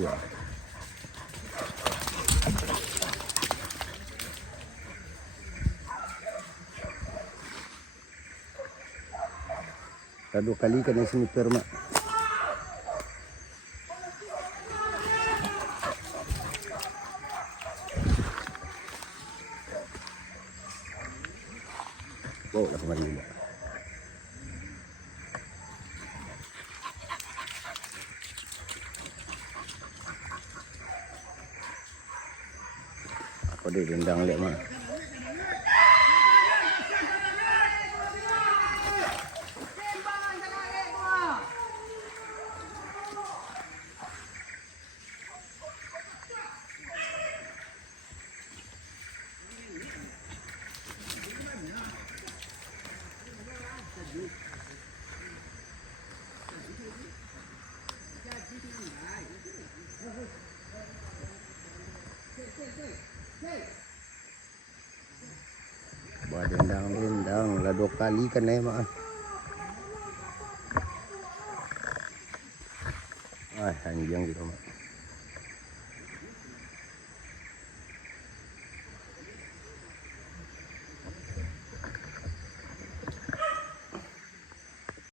Iya. Dah 2 kali kena sniper mak. Bawa lah kemari mak. Apa dia dendang lihat mak. Bawa dendang lah 2 kali kan mak. Anjing gitu mak.